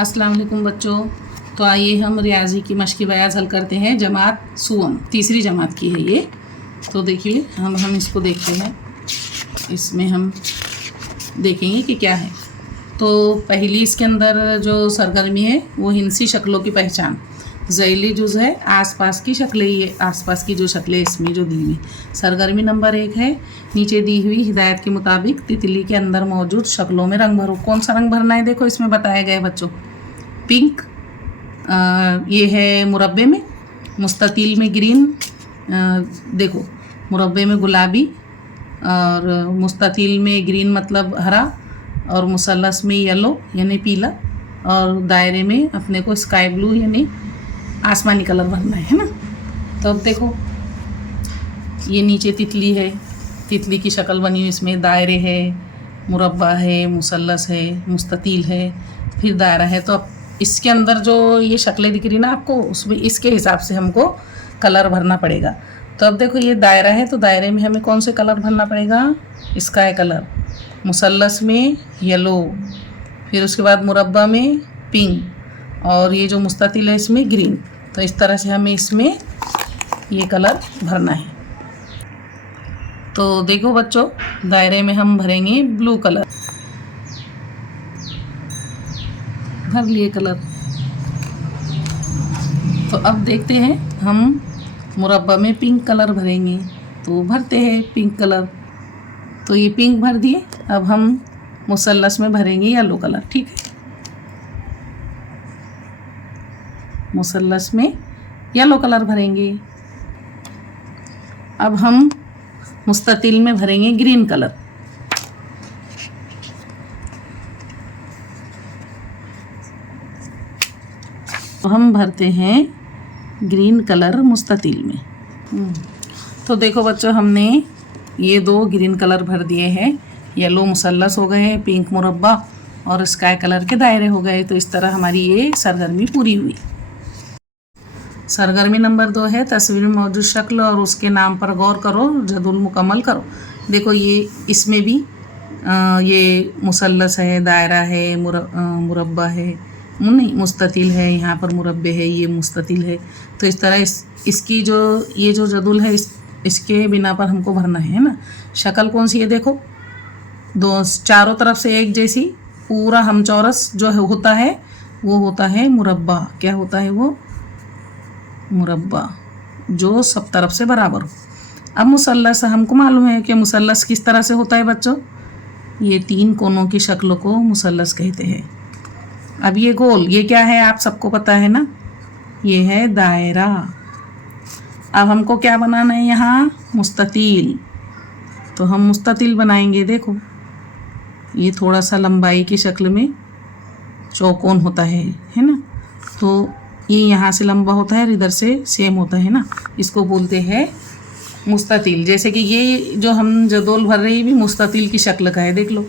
अस्सलाम वालेकुम बच्चों। तो आइए हम रियाजी की मश्क़ी बयाज़ हल करते हैं। जमात सुवम तीसरी जमात की है ये। तो देखिए हम इसको देखते हैं। इसमें हम देखेंगे कि क्या है। तो पहली इसके अंदर जो सरगर्मी है वो हिंसी शक्लों की पहचान। ज़ैली जुज़ है आसपास की शक्लें, ये आसपास की जो शक्लें इसमें जो दी हुई। सरगर्मी नंबर 1 है, नीचे दी हुई हिदायत के मुताबिक तितली के अंदर मौजूद शक्लों में रंग भरो। कौन सा रंग भरना है देखो इसमें बताया गया है बच्चों। पिंक, ये है मुरब्बे में, मुस्ततील में ग्रीन, देखो मुरब्बे में गुलाबी, और मुस्ततील में ग्रीन मतलब हरा, और मुसल्लस में येलो यानी पीला, और दायरे में अपने को स्काई ब्लू यानी आसमानी कलर भरना है ना। तो अब देखो ये नीचे तितली है, तितली की शक्ल बनी हुई, इसमें दायरे है, मुरब्बा है, मुसल्लस है, मुस्ततील है, फिर दायरा है। तो अब इसके अंदर जो ये शक्लें दिख रही ना आपको, उसमें इसके हिसाब से हमको कलर भरना पड़ेगा। तो अब देखो ये दायरा है, तो दायरे में हमें कौन से कलर भरना पड़ेगा? Sky colour. मुसल्लस में येलो, फिर उसके बाद मुरब्बा में पिंक, और ये जो मुस्ततील है इसमें ग्रीन। तो इस तरह से हमें इसमें ये कलर भरना है। तो देखो बच्चों, दायरे में हम भरेंगे ब्लू कलर, भर लिए कलर। तो अब देखते हैं हम मुरब्बा में पिंक कलर भरेंगे, तो भरते हैं पिंक कलर। तो ये पिंक भर दिए। अब हम मुसल्लस में भरेंगे येलो कलर, ठीक है। मुसल्लस में येलो कलर भरेंगे। अब हम मुस्ततील में भरेंगे ग्रीन कलर। तो हम भरते हैं ग्रीन कलर मुस्ततील में। तो देखो बच्चों, हमने ये 2 ग्रीन कलर भर दिए हैं। येलो मुसल्लस हो गए, पिंक मुरब्बा, और स्काई कलर के दायरे हो गए। तो इस तरह हमारी ये सरगर्मी पूरी हुई। सरगर्मी नंबर 2 है, तस्वीर में मौजूद शक्ल और उसके नाम पर गौर करो, जदुल मुकम्मल करो। देखो ये इसमें भी ये मुसल्लस है, दायरा है, मुरब्बा है, नहीं मुस्ततील है, यहाँ पर मुरब्बे है, ये मुस्ततील है। तो इस तरह इसकी जो ये जो जदुल है इसके बिना पर हमको भरना है ना। शक्ल कौन सी है देखो, दो चारों तरफ से एक जैसी, पूरा हमचौरस जो होता है वो होता है मुरब्बा। क्या होता है वो? मुरब्बा, जो सब तरफ से बराबर हो। अब मुसल्लस हमको मालूम है कि मुसल्लस किस तरह से होता है बच्चों। ये 3 कोनों की शक्लों को मुसल्लस कहते हैं। अब ये गोल, ये क्या है आप सबको पता है ना, ये है दायरा। अब हमको क्या बनाना है यहाँ? मुस्ततील। तो हम मुस्ततील बनाएंगे। देखो ये थोड़ा सा लंबाई की शक्ल में चौकोन होता है ना। तो ये यहाँ से लंबा होता है और इधर से सेम होता है ना, इसको बोलते हैं मुस्ततील। जैसे कि ये जो हम जदोल भर रहे हैं भी मुस्ततील की शक्ल का है, देख लो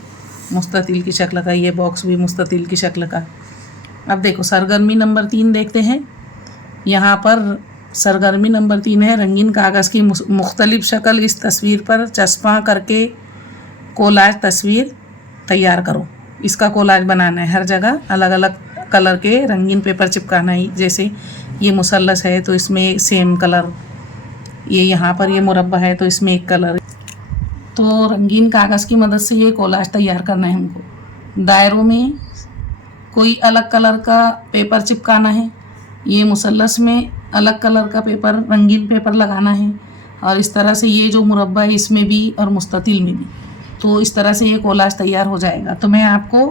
मुस्ततील की शक्ल का। ये बॉक्स भी मुस्ततील की शक्ल का। अब देखो सरगर्मी नंबर 3 देखते हैं। यहाँ पर सरगर्मी नंबर 3 है, रंगीन कागज़ की मुख्तलिफ शक्ल इस तस्वीर पर चस्पा करके कोलाज तस्वीर तैयार करो। इसका कोलाज बनाना है, हर जगह अलग अलग कलर के रंगीन पेपर चिपकाना है। जैसे ये मुसल्लस है तो इसमें सेम कलर, ये यहाँ पर ये मुरब्बा है तो इसमें एक कलर। तो रंगीन कागज़ की मदद से ये कोलाज तैयार करना है हमको। दायरों में कोई अलग कलर का पेपर चिपकाना है, ये मुसल्लस में अलग कलर का पेपर, रंगीन पेपर लगाना है, और इस तरह से ये जो मुरब्बा है इसमें भी और मुस्ततील में भी। तो इस तरह से ये कोलाज तैयार हो जाएगा। तो मैं आपको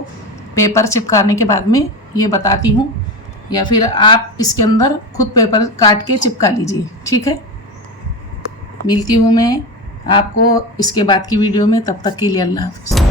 पेपर चिपकाने के बाद में ये बताती हूँ, या फिर आप इसके अंदर खुद पेपर काट के चिपका लीजिए, ठीक है। मिलती हूँ मैं आपको इसके बाद की वीडियो में, तब तक के लिए अल्लाह हाफ़िज़।